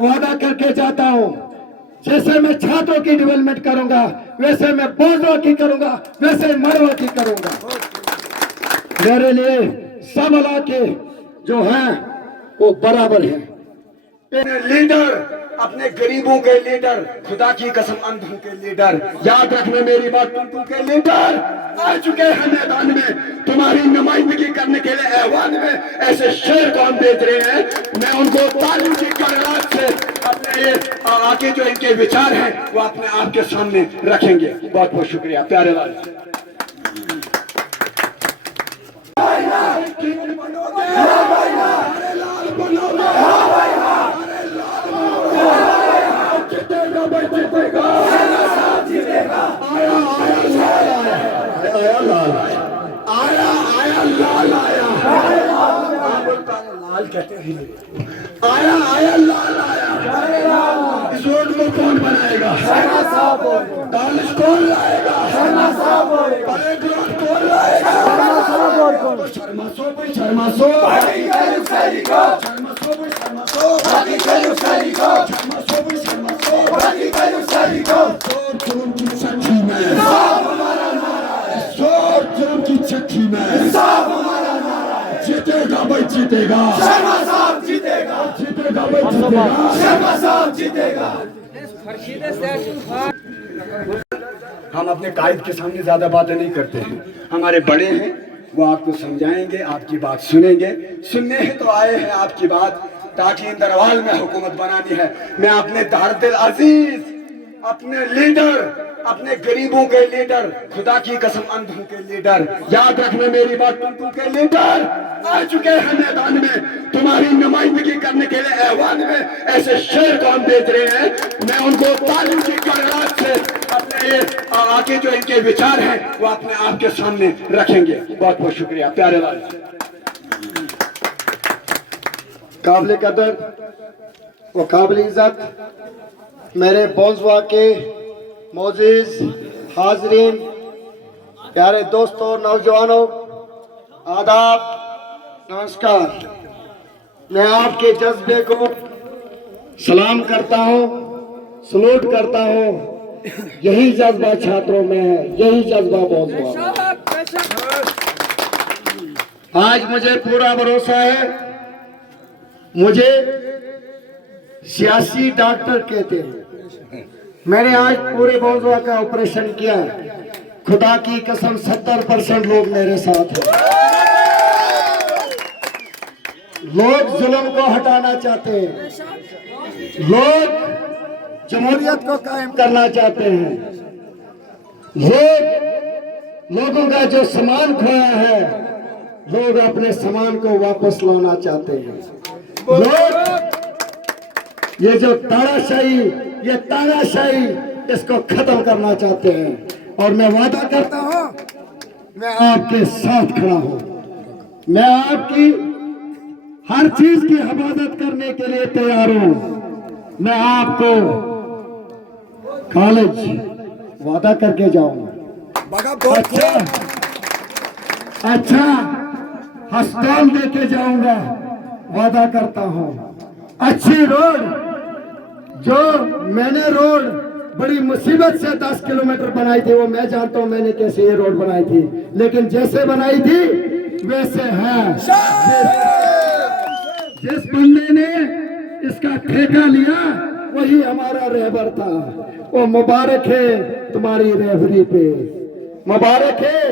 वादा करके जाता हूँ, जैसे मैं छात्रों की डेवलपमेंट करूंगा वैसे मैं बोझों की करूंगा, वैसे मड़ों की करूंगा। मेरे लिए सब इलाके जो हैं वो बराबर है। लीडर, अपने गरीबों के लीडर, खुदा की कसम अंधों के लीडर, याद रखना मेरी बात, टुनटू के लीडर आ चुके हैं मैदान में तुम्हारी नुमाइंदगी करने के लिए। ऐवान में ऐसे शेर को हम भेज रहे हैं, मैं उनको तालियों की गड़गड़ाहट से अपने ये आगे जो इनके विचार हैं वो अपने आपके सामने रखेंगे। बहुत बहुत शुक्रिया प्यारे लाल। लाल कहते हैं, आया आया लाल आया। इस रोड को कौन बनाएगा? कॉलेज कौन लाएगा? परेड ग्राउंड कौन लाएगा? शर्मा सो भाई, शर्मा सो जीतेगा भाई, जीतेगा शर्मा साहब, जीतेगा जीतेगा भाई, जीतेगा शर्मा साहब, जीतेगा। हम अपने कायद के सामने ज्यादा बातें नहीं करते हैं, हमारे बड़े हैं वो आपको समझाएंगे, आपकी बात सुनेंगे। सुनने ही तो आए हैं आपकी बात, ताकि इंदरवाल में हुकूमत बनानी है। मैं अपने दारदिल अजीज, अपने लीडर, अपने गरीबों के लीडर, खुदा की कसम अंधों के लीडर, याद रखना मेरी बात, टुनटू के लीडर आ चुके हैं मैदान में तुम्हारी नुमाइंदगी करने के लिए। ऐवान में ऐसे शेर को हम भेज रहे हैं, मैं उनको तालियों की गड़गड़ाहट से अपने ये आगे जो इनके विचार हैं वो अपने आपके सामने रखेंगे। बहुत बहुत शुक्रिया प्यारे लाल। काबिल कदर व काबिल इज्जत मेरे बोंसवा के मोजीज हाजरीन, प्यारे दोस्तों, नौजवानों, आदाब, नमस्कार। मैं आपके जज्बे को सलाम करता हूँ, सलूट करता हूँ। यही जज्बा छात्रों में है, यही जज्बा बोंसवा। आज मुझे पूरा भरोसा है, मुझे सियासी डॉक्टर कहते हैं। मैंने आज पूरे बोंसवा का ऑपरेशन किया, खुदा की कसम 70% लोग मेरे साथ हैं। लोग जुल्म को हटाना चाहते हैं, लोग जमहूरियत को कायम करना चाहते हैं, लोगों का जो सामान खोया है लोग अपने सामान को वापस लाना चाहते हैं। लोग ये जो तानाशाही, ये तानाशाही, इसको खत्म करना चाहते हैं। और मैं वादा करता हूं, मैं आपके साथ खड़ा हूं, मैं आपकी हर चीज की हिफाजत करने के लिए तैयार हूं। मैं आपको कॉलेज वादा करके जाऊंगा, अच्छा अस्पताल देके जाऊंगा, वादा करता हूं। अच्छी रोड, जो मैंने रोड बड़ी मुसीबत से 10 किलोमीटर बनाई थी, वो मैं जानता हूं मैंने कैसे ये रोड बनाई थी, लेकिन जैसे बनाई थी वैसे है। जिस बंदे ने इसका ठेका लिया वही हमारा रहबर था। वो मुबारक है तुम्हारी रहबरी पे, मुबारक है।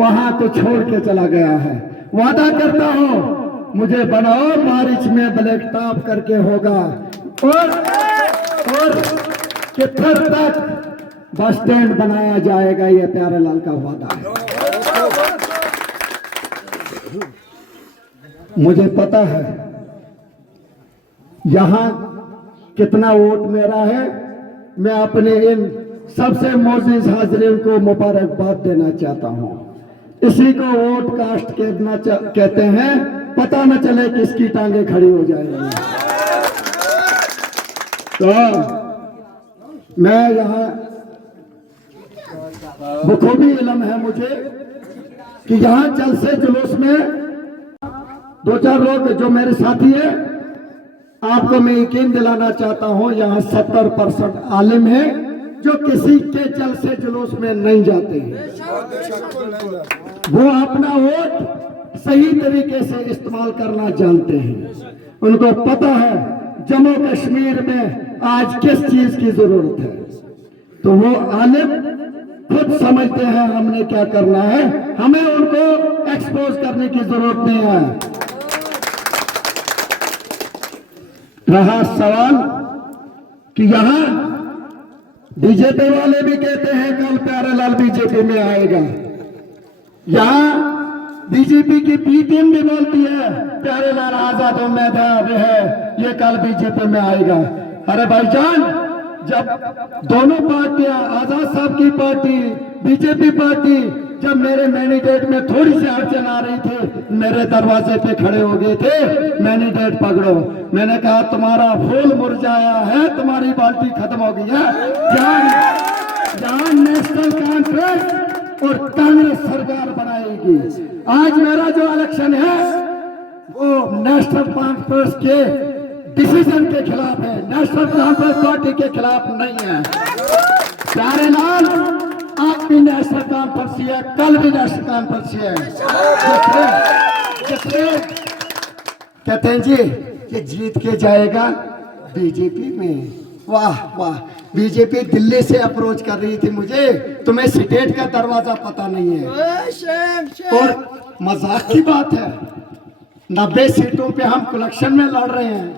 वहां तो छोड़ के चला गया है। वादा करता हूं मुझे बनाओ, मार्च में ब्लैक टॉप करके होगा, और कित्थर तक बस स्टैंड बनाया जाएगा, ये प्यारे लाल का वादा है। मुझे पता है यहाँ कितना वोट मेरा है। मैं अपने इन सबसे मोअज़्ज़िज़ हाज़रीन को मुबारकबाद देना चाहता हूँ। इसी को वोट कास्ट कहते हैं, पता न चले किसकी टांगे खड़ी हो जाएंगी। तो मैं यहाँ बखूबी इल्म है मुझे कि यहाँ जलसे जुलूस में 2-4 लोग जो मेरे साथी हैं आपको मैं यकीन दिलाना चाहता हूं, यहाँ 70% आलिम है जो किसी के जल से जुलूस में नहीं जाते हैं। वो अपना वोट सही तरीके से इस्तेमाल करना जानते हैं। उनको पता है जम्मू कश्मीर में आज किस चीज की जरूरत है, तो वो आलिम खुद समझते हैं हमने क्या करना है। हमें उनको एक्सपोज करने की जरूरत नहीं है। रहा सवाल कि यहां बीजेपी वाले भी कहते हैं कल प्यारेलाल बीजेपी में आएगा। यहां बीजेपी की बी टीम भी बोलती है प्यारेलाल आजाद उम्मीदवार है, ये कल बीजेपी में आएगा। अरे भाईजान, जब दोनों पार्टियां, आजाद साहब की पार्टी, बीजेपी पार्टी, जब मेरे मैंडेट में थोड़ी सी अड़चन आ रही थी, मेरे दरवाजे पे खड़े हो गए थे, मैंडेट पकड़ो। मैंने कहा तुम्हारा फूल मुरझाया है, तुम्हारी बाल्टी खत्म हो गई है। जहां नेशनल कॉन्फ्रेंस और कांग्रेस सरकार बनाएगी। आज मेरा जो इलेक्शन है वो नेशनल कॉन्फ्रेंस के डिसीजन के खिलाफ है, नेशनल कॉन्फ्रेंस पार्टी के खिलाफ नहीं है। प्यारेलाल आज भी नेशनल कॉन्फ्रेंस है, कल भी नेशनल कॉन्फ्रेंस है। कहते हैं जी कि जीत के जाएगा बीजेपी में। वाह वाह, बीजेपी दिल्ली से अप्रोच कर रही थी मुझे, तुम्हें स्टेट का दरवाजा पता नहीं है। और मजाक की बात है, 90 सीटों पे हम कलेक्शन में लड़ रहे हैं।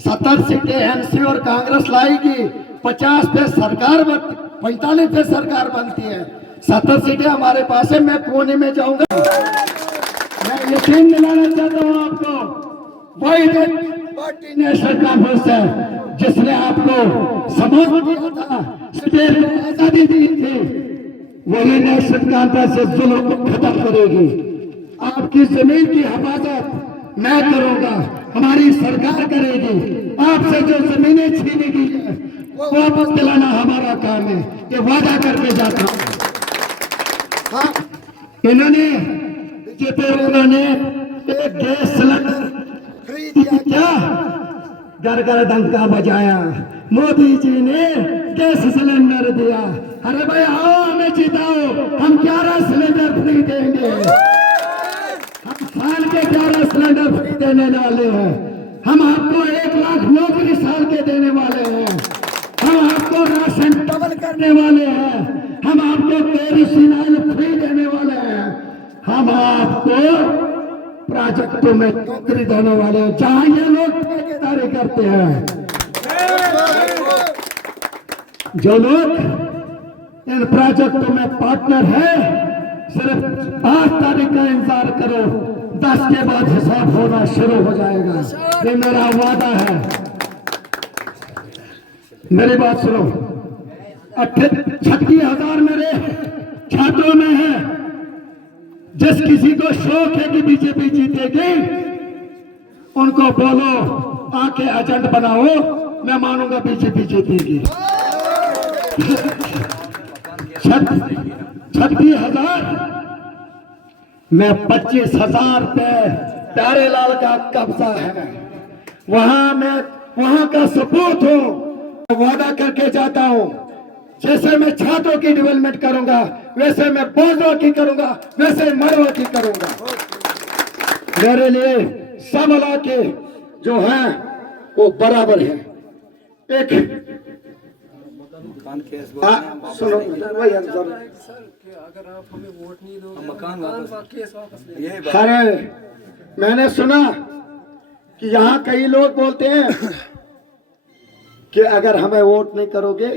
70 सीटें एनसी और कांग्रेस लाएगी, 50 पे सरकार 45 पे सरकार बनती है, 70 सीटें हमारे पास है। मैं कोने में जाऊंगा। मैं यकीन दिलाना चाहता हूँ आपको, वही पार्टी नेशनल कॉन्फ्रेंस है जिसने आपको समझ दिया था, स्टेट को आजादी दी थी, वही नेशनल कॉन्फ्रेंस से जुल्म को खत्म करेगी। आपकी जमीन की हिफाजत मैं करूंगा, हमारी सरकार करेगी। आपसे जो जमीनें छीनी गई है वो वापस दिलाना हमारा काम है, ये वादा करके जाता हूं। हाँ, इन्होंने बीजेपी वालों ने एक गैस सिलेंडर फ्री दिया, क्या घर घर डंका बजाया, मोदी जी ने गैस सिलेंडर दिया। अरे भाई आओ हमें जिताओ, हम 11 सिलेंडर फ्री देंगे। हम साल के 11 सिलेंडर फ्री देने वाले हैं। हम आपको 1 लाख नौकरी साल के देने वाले हैं। हम आपको राशन डबल करने वाले हैं। हम आपको केरोसिन ऑयल फ्री देने वाले हैं। हम आपको प्रोजेक्टों में नौकरी देने वाले हैं जहां ये लोग ठेकेदारी करते हैं। जो लोग इन प्रोजेक्टों में पार्टनर है, सिर्फ 8 तारीख का इंतजार करो, 10 के बाद हिसाब होना शुरू हो जाएगा। ये मेरा वादा है। मेरी बात सुनो, 36,000 मेरे छात्रों में है। जिस किसी को शौक है कि बीजेपी जीतेगी, उनको बोलो आके एजेंट बनाओ, मैं मानूंगा बीजेपी जीतेगी। 36,000 में 25,000 पे प्यारेलाल का कब्जा है। वहां का सपूत हूं, वादा करके जाता हूं। जैसे मैं छात्रों की डेवलपमेंट करूंगा, वैसे मैं बोझों की करूंगा, वैसे मरवा की करूंगा। मेरे लिए सब इलाके जो हैं वो बराबर है। एक सुनो, अगर आप हमें वोट नहीं दोगे, मकान केस वापस। अरे मैंने सुना कि यहाँ कई लोग बोलते हैं कि अगर हमें वोट नहीं करोगे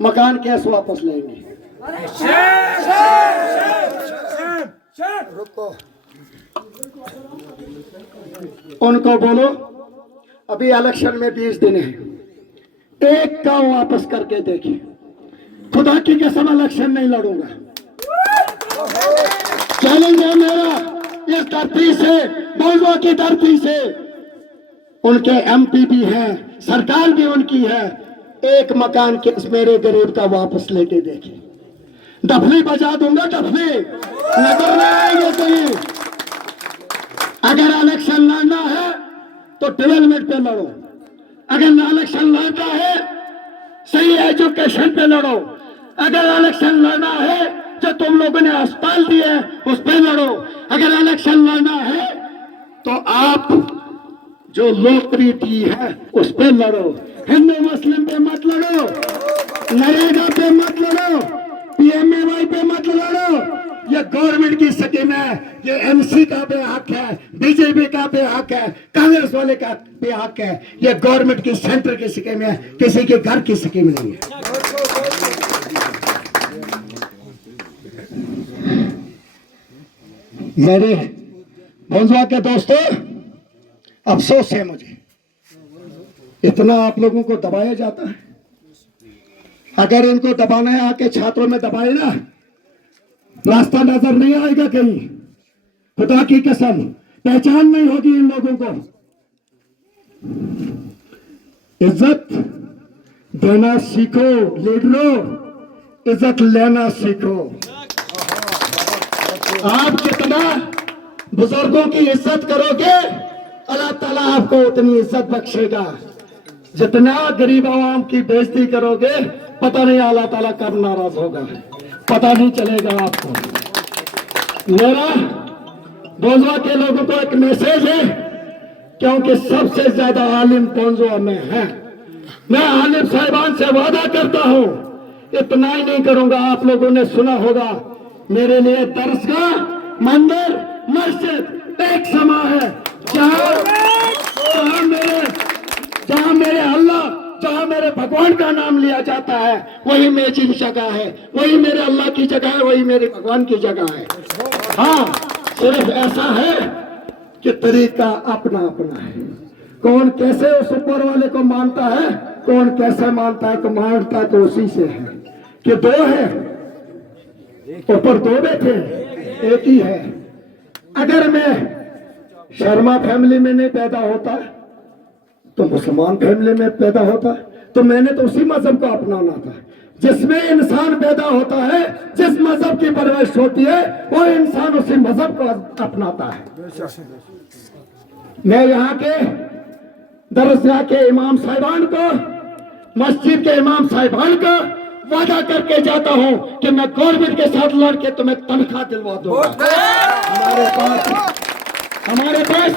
मकान केस वापस लेंगे। रुको, उनको बोलो अभी इलेक्शन में 20 दिन है, एक काम वापस करके देखिए। खुदा की कसम इलेक्शन नहीं लड़ूंगा। चैलेंज है मेरा इस धरती से, बोलवा की धरती से। उनके एमपी भी हैं, सरकार भी उनकी है। एक मकान के मेरे गरीब का वापस लेके देखिए। डफली बजा दूंगा, डफली नजर नहीं आएंगे कहीं। अगर इलेक्शन लड़ना है तो डेवलपमेंट पे लड़ो। अगर इलेक्शन लड़ना है सही एजुकेशन पे लड़ो, अगर इलेक्शन लड़ना है जो तुम लोगों ने अस्पताल दिए उस पे लड़ो, अगर इलेक्शन लड़ना है तो आप जो नौकरी दी है उस पे लड़ो। हिंदू मुस्लिम पे मत लड़ो, नरेगा पे मत लड़ो, पीएमएवाई पे मत लड़ो। ये गवर्नमेंट की स्कीम है, ये एमसी का भी हक है, बीजेपी का भी हक है, कांग्रेस वाले का भी हक है। ये गवर्नमेंट की सेंटर की स्कीम है, किसी के घर की स्कीम नहीं है। मेरे भोंसवा के दोस्तों, अफसोस है मुझे, इतना आप लोगों को दबाया जाता है। अगर इनको दबाना है आके छात्रों में दबाए ना, रास्ता नजर नहीं आएगा कहीं। खुदा की कसम पहचान नहीं होगी इन लोगों को। इज्जत देना सीखो लीडरों, इज्जत लेना सीखो। आप जितना बुजुर्गों की इज्जत करोगे अल्लाह ताला आपको उतनी इज्जत बख्शेगा। जितना गरीब आवाम की बेइज्जती करोगे पता नहीं अल्लाह ताला कब नाराज होगा, पता नहीं चलेगा आपको। मेरा भोंसवा के लोगों को एक मैसेज है, क्योंकि सबसे ज्यादा आलिम भोंसवा में है। मैं आलिम साहिबान से वादा करता हूं, इतना ही नहीं करूंगा। आप लोगों ने सुना होगा मेरे लिए दरसगाह, मंदिर, मस्जिद एक समा है। जहां मेरे अल्लाह, जहां मेरे भगवान का नाम लिया जाता है वही मेरी जगह है, वही मेरे अल्लाह की जगह है, वही मेरे भगवान की जगह है। हाँ, सिर्फ ऐसा है कि तरीका अपना अपना है। कौन कैसे उस ऊपर वाले को मानता है, कौन कैसे मानता है, तो मानता तो उसी से है। कि दो है, ऊपर दो बैठे, एक ही है। अगर मैं शर्मा फैमिली में नहीं पैदा होता तो मुसलमान फैमिली में पैदा होता, तो मैंने तो उसी मजहब को अपनाना था। जिसमें इंसान पैदा होता है, जिस मजहब की परवरिश होती है, वो इंसान उसी मजहब को अपनाता है। मैं यहाँ के दरसगाह के इमाम साहिबान को, मस्जिद के इमाम साहिबान को वादा करके जाता हूँ कि मैं गवर्नमेंट के साथ लड़के तुम्हें तनख्वाह दिलवा दूंगा। हमारे पास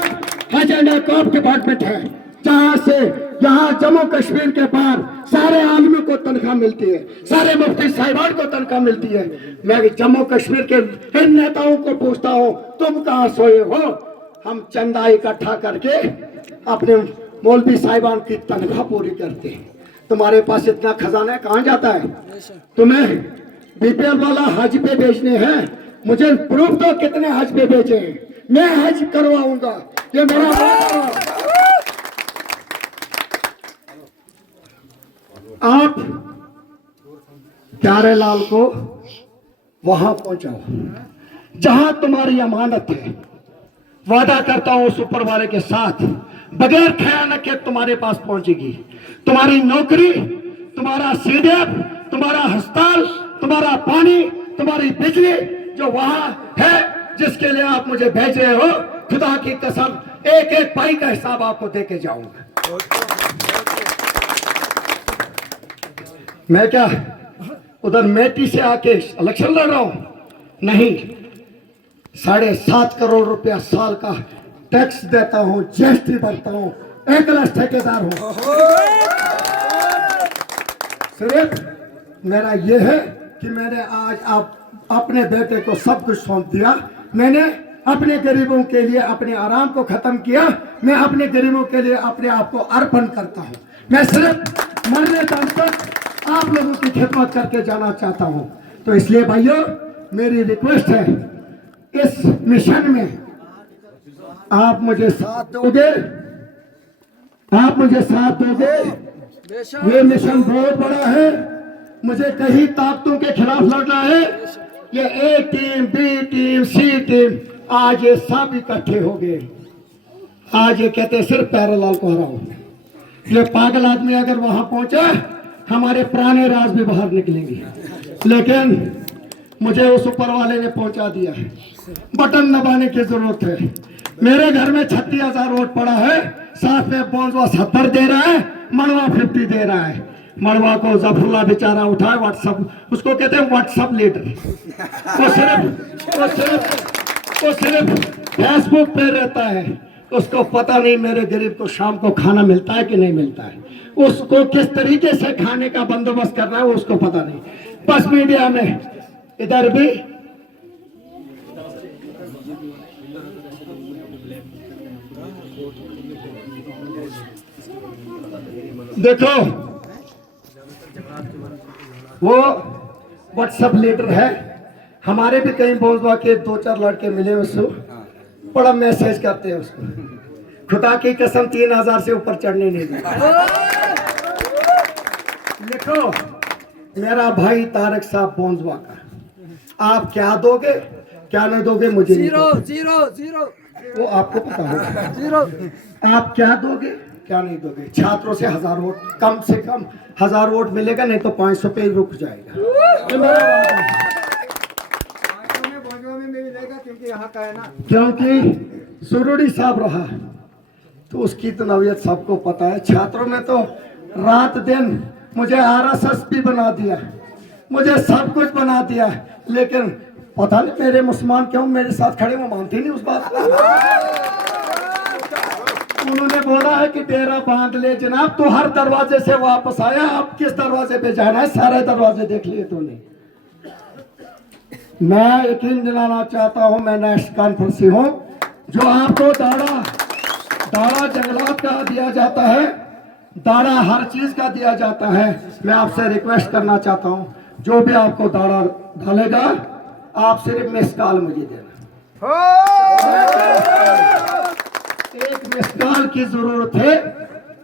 हज एंड अकाफ डिपार्टमेंट है, जहां से यहाँ जम्मू कश्मीर के पार सारे आदमी को तनख्वाह मिलती है, सारे मुफ्ती साहिबान को तनख्वाह मिलती है। मैं जम्मू कश्मीर के इन नेताओं को पूछता हूँ, तुम कहाँ सोए हो? हम चंदा इकट्ठा करके अपने मौलवी साहिबान की तनख्वाह पूरी करते हैं। तुम्हारे पास इतना खजाना कहाँ जाता है? तुम्हें बीपीएल वाला हज पे भेजने हैं, मुझे प्रूफ दो कितने हज पे भेजे हैं, मैं हज करवाऊंगा, ये मेरा वादा। आप प्यारे लाल को वहां पहुंचाओ जहां तुम्हारी अमानत है। वादा करता हूं उस ऊपर वाले के साथ, बगैर खयानत के तुम्हारे पास पहुंचेगी। तुम्हारी नौकरी, तुम्हारा सीडीएफ, तुम्हारा अस्पताल, तुम्हारा पानी, तुम्हारी बिजली जो वहां है, जिसके लिए आप मुझे भेज रहे हो, खुदा की कसम एक एक पाई का हिसाब आपको देके जाऊंगा। मैं क्या उधर मेटी से आके इलेक्शन लड़ रहा हूं? नहीं, 7.5 करोड़ रुपया साल का टैक्स देता हूं, जीएसटी भरता हूं, 1 लाख ठेकेदार हूं। सिर्फ मेरा यह है कि मैंने आज आप अपने बेटे को सब कुछ सौंप दिया। मैंने अपने गरीबों के लिए अपने आराम को खत्म किया। मैं अपने गरीबों के लिए अपने आप को अर्पण करता हूं। मैं सिर्फ मरने दम तक आप लोगों की खिदमत करके जाना चाहता हूं। तो इसलिए भाइयों, मेरी रिक्वेस्ट है, इस मिशन में आप मुझे साथ दोगे, आप मुझे साथ दोगे। ये मिशन बहुत बड़ा है, मुझे कई ताकतों के खिलाफ लड़ना है। ये ए टीम, बी टीम, सी टीम, आज ये सब इकट्ठे हो गए। आज ये कहते हैं सिर्फ प्यारेलाल को हराओ। ये पागल आदमी अगर वहां पहुंचा, हमारे पुराने राज भी बाहर निकलेंगे। लेकिन मुझे उस ऊपर वाले ने पहुंचा दिया है, बटन दबाने की जरूरत है। मेरे घर में 36,000 वोट पड़ा है, साथ में भोंसवा 70 दे रहा है, मड़वा 50 दे रहा है। मड़वा को जफरुल्ला बेचारा उठाए व्हाट्सअप, उसको कहते हैं व्हाट्सअप लीडर। वो सिर्फ फेसबुक पे रहता है, उसको पता नहीं मेरे गरीब को शाम को खाना मिलता है कि नहीं मिलता है, उसको किस तरीके से खाने का बंदोबस्त करना है वो उसको पता नहीं। बस मीडिया में इधर भी देखो, वो व्हाट्सएप लीडर है। हमारे भी कई बोलवा के 2-4 लड़के मिले उसको, बड़ा मैसेज करते हैं उसको, खुदा की कसम 3000 से ऊपर चढ़ने नहीं दी। लिखो, मेरा भाई तारक साहब बोंजवा का, आप क्या दोगे क्या नहीं दोगे मुझे नहीं पता। वो आपको पता होगा। 0 आप क्या दोगे क्या नहीं दोगे। छात्रों से 1000 वोट, कम से कम 1000 वोट मिलेगा, नहीं तो 500 पे रुक जाएगा। ये मेरा वादा है। क्योंकि यहाँ का है ना, क्योंकि सुरुड़ी साहब रहा तो उसकी तो नौयत सबको पता है। छात्रों में तो रात दिन मुझे RSS भी बना दिया, मुझे सब कुछ बना दिया, लेकिन पता नहीं मेरे मुसलमान क्यों मेरे साथ खड़े, वो मानते नहीं उस बात को। उन्होंने बोला है कि डेरा बांध ले जनाब, तो हर दरवाजे से वापस आया, आप किस दरवाजे पे जाना है, सारे दरवाजे देख लिए तूने। मैं यकीन दिलाना चाहता हूं, मैं नेशनल कॉन्फ्रेंस से हूं, जो आपको दाड़ा जंगलात का दिया जाता है, दाड़ा हर चीज का दिया जाता है। मैं आपसे रिक्वेस्ट करना चाहता हूं, जो भी आपको दाड़ा डालेगा, आप सिर्फ मिस कॉल मुझे देना। एक मिस कॉल की जरूरत है।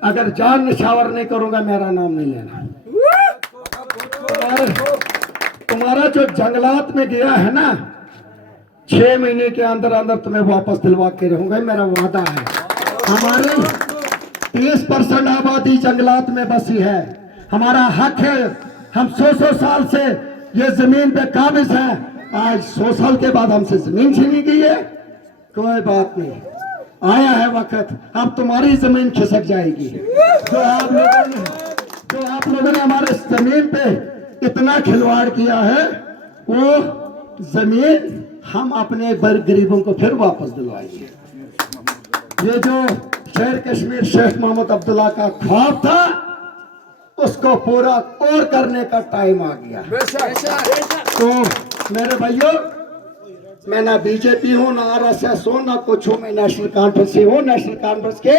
अगर जान निछावर नहीं करूंगा, मेरा नाम नहीं लेना। तुम्हारा जो जंगलात में गया है ना, 6 महीने के अंदर अंदर तुम्हें वापस दिलवा के रहूंगा, मेरा वादा है। हमारे 30% आबादी जंगलात में बसी है, हमारा हक है। हम 100 साल से ये जमीन पे काबिज है, आज 100 साल के बाद हमसे जमीन छीनी गई है। कोई बात नहीं, आया है वक्त, अब तुम्हारी जमीन खिसक जाएगी। जो आप लोगों ने हमारे जमीन पे इतना खिलवाड़ किया है, वो जमीन हम अपने गरीबों को फिर वापस दिलवाएंगे। ये जो शेर कश्मीर शेख मोहम्मद अब्दुल्ला का ख्वाब था, उसको पूरा और करने का टाइम आ गया। तो मेरे भाइयों, मैं ना बीजेपी हूँ, ना RSS हूँ, ना कुछ हूँ, मैं नेशनल कॉन्फ्रेंस से हूँ। नेशनल कॉन्फ्रेंस के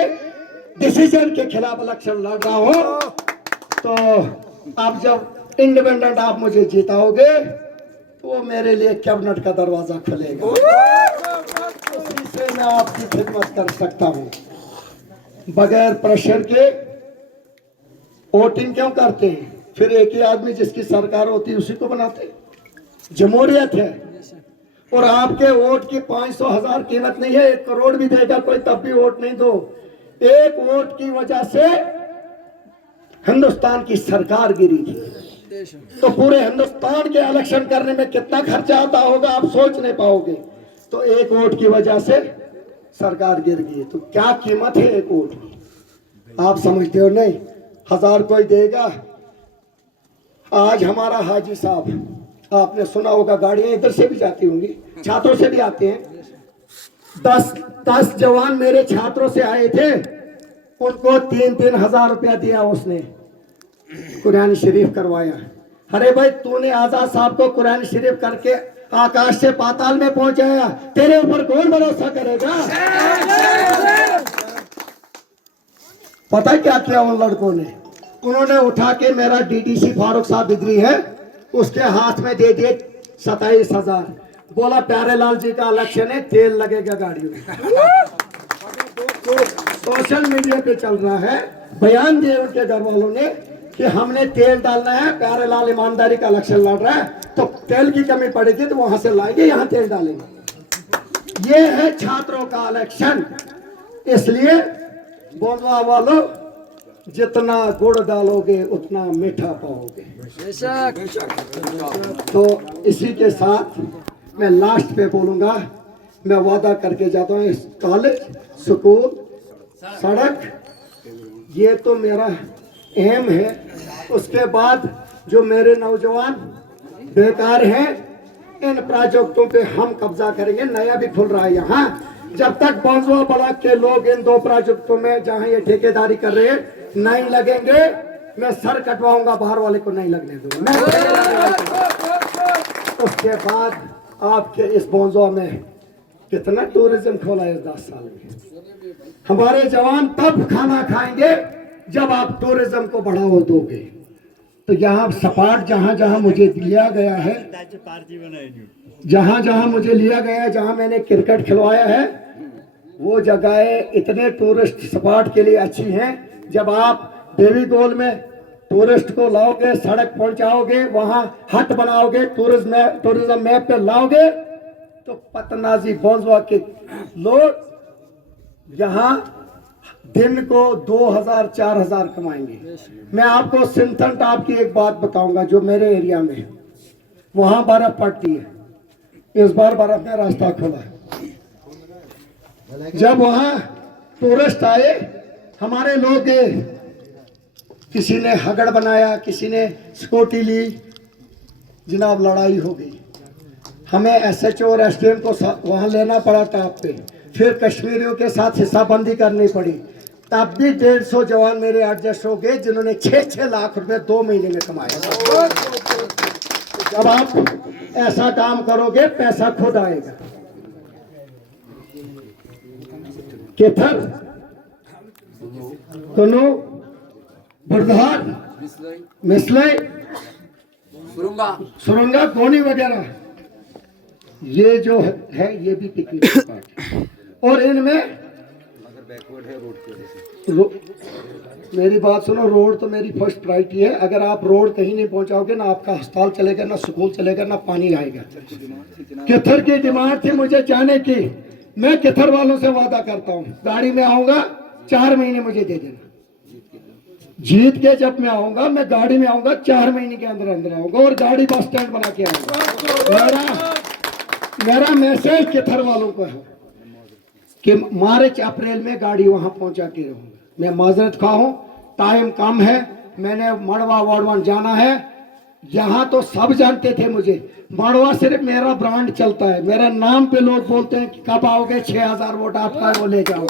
डिसीजन के खिलाफ इलेक्शन लड़ रहा हूँ। तो आप जब इंडिपेंडेंट आप मुझे जिताओगे, तो मेरे लिए कैबिनेट का दरवाजा खुलेगा, उसी से मैं आपकी खिदमत कर सकता हूँ। बगैर प्रेशर के वोटिंग क्यों करते हैं? फिर एक ही आदमी जिसकी सरकार होती है उसी को बनाते हैं। जमहूरियत है, और आपके वोट की 500,000 कीमत नहीं है। 1 करोड़ भी देगा कोई, तब भी वोट नहीं दो। एक वोट की वजह से हिंदुस्तान की सरकार गिरी थी, तो पूरे हिंदुस्तान के इलेक्शन करने में कितना खर्चा आता होगा आप सोच नहीं पाओगे। तो एक वोट की वजह से सरकार गिर गई, तो क्या कीमत है एक वोट की, आप समझते हो? नहीं, 1000 कोई देगा। आज हमारा हाजी साहब, आपने सुना होगा, गाड़ियां इधर से भी जाती होंगी, छात्रों से भी आते हैं। 10 जवान मेरे छात्रों से आए थे, उनको 3-3 हजार रुपया दिया उसने, कुरान शरीफ करवाया। अरे भाई, तूने आजाद साहब को कुरान शरीफ करके आकाश से पाताल में पहुंचाया, तेरे ऊपर कौन भरोसा करेगा? पता क्या किया उन लड़कों ने? उन्होंने उठा के, मेरा DDC फारूक साहब बिगड़ी है, उसके हाथ में दे दिए 27,000। बोला प्यारे लाल जी का इलेक्शन है, तेल लगेगा गाड़ियों में। तो सोशल मीडिया पे चल रहा है, बयान दिए उनके घर वालों ने कि हमने तेल डालना है, प्यारे लाल ईमानदारी का इलेक्शन लड़ रहा है, तो तेल की कमी पड़ेगी तो वहां से लाएंगे, यहाँ तेल डालेंगे। ये है छात्रों का इलेक्शन। इसलिए बोलवा वालों, जितना गुड़ डालोगे उतना मीठा पाओगे। तो इसी के साथ मैं लास्ट पे बोलूंगा, मैं वादा करके जाता हूँ, इस कॉलेज, स्कूल, सड़क, ये तो मेरा एम है। उसके बाद जो मेरे नौजवान बेकार हैं, इन प्रोजेक्टों पे हम कब्जा करेंगे। नया भी खुल रहा है यहाँ। जब तक बंजुआ ब्लॉक के लोग इन 2 प्रोजेक्टों में जहाँ ये ठेकेदारी कर रहे हैं नहीं लगेंगे, मैं सर कटवाऊंगा, बाहर वाले को नहीं लगने दूंगा मैं। उसके बाद आपके इस बंजुआ में कितना टूरिज्म खोला है 10 साल में। हमारे जवान तब खाना खाएंगे जब आप टूरिज्म को बढ़ावा दोगे। तो यहाँ सपाट जहाँ जहाँ मुझे लिया गया है, जहाँ जहाँ मुझे लिया गया है, जहाँ मैंने क्रिकेट खिलवाया है, वो जगहें इतने टूरिस्ट सपाट के लिए अच्छी हैं। जब आप देवी गोल में टूरिस्ट को लाओगे, सड़क पहुंचाओगे, वहां हट बनाओगे, टूरिज्म मैप पे लाओगे, तो पतनाजी बंजुआ के लोग यहाँ दिन को 2000-4000 कमाएंगे। मैं आपको सिंथन टॉप की एक बात बताऊंगा जो मेरे एरिया में है। वहां बर्फ पड़ती है, इस बार बर्फ ने रास्ता खोला है। जब वहां टूरिस्ट आए, हमारे लोग किसी ने हगड़ बनाया, किसी ने स्कूटी ली, जनाब लड़ाई हो गई। हमें एसएचओ और एसडीएम को वहां लेना पड़ा टॉप पे, फिर कश्मीरियों के साथ हिस्साबंदी करनी पड़ी। तब भी 150 जवान मेरे एडजस्ट हो गए जिन्होंने 6-6 लाख रुपए 2 महीने में कमाए। जब आप ऐसा काम करोगे पैसा खुद आएगा। केथर, कुनु, बुरदहार, मिसलाई, सुरंगा, कोनी वगैरह, ये जो है ये भी पिकनिक स्पॉट है। और इनमें मेरी बात सुनो, रोड तो मेरी फर्स्ट प्रायोरिटी है। अगर आप रोड कहीं नहीं पहुंचाओगे ना आपका अस्पताल चलेगा, ना स्कूल चलेगा, ना पानी आएगा। किथर की डिमांड थी मुझे जाने की। मैं किथर वालों से वादा करता हूँ, गाड़ी में आऊंगा 4 महीने मुझे दे देना। जीत के जब मैं आऊंगा, मैं गाड़ी में आऊंगा 4 महीने के अंदर अंदर आऊंगा और गाड़ी बस स्टैंड बना के आऊंगा। मेरा मैसेज किथर वालों को है कि मार्च अप्रैल में गाड़ी वहां पहुंचा के रहूंगा। मैं माजरत खा हूं, टाइम कम है, मैंने मड़वा वाड़वान जाना है। यहाँ तो सब जानते थे मुझे, मड़वा सिर्फ मेरा ब्रांड चलता है, मेरा नाम पे लोग बोलते हैं कि कब आओगे, 6000 वोट आपका वो ले जाओ।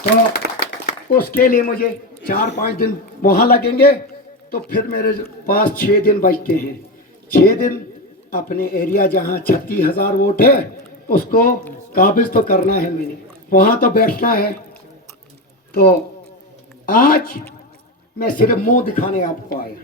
तो उसके लिए मुझे 4-5 दिन वहां लगेंगे, तो फिर मेरे पास 6 दिन बचते हैं। 6 दिन अपने एरिया जहाँ 36,000 वोट है उसको काबिज तो करना है, मैंने वहां तो बैठना है। तो आज मैं सिर्फ मुंह दिखाने आपको आया।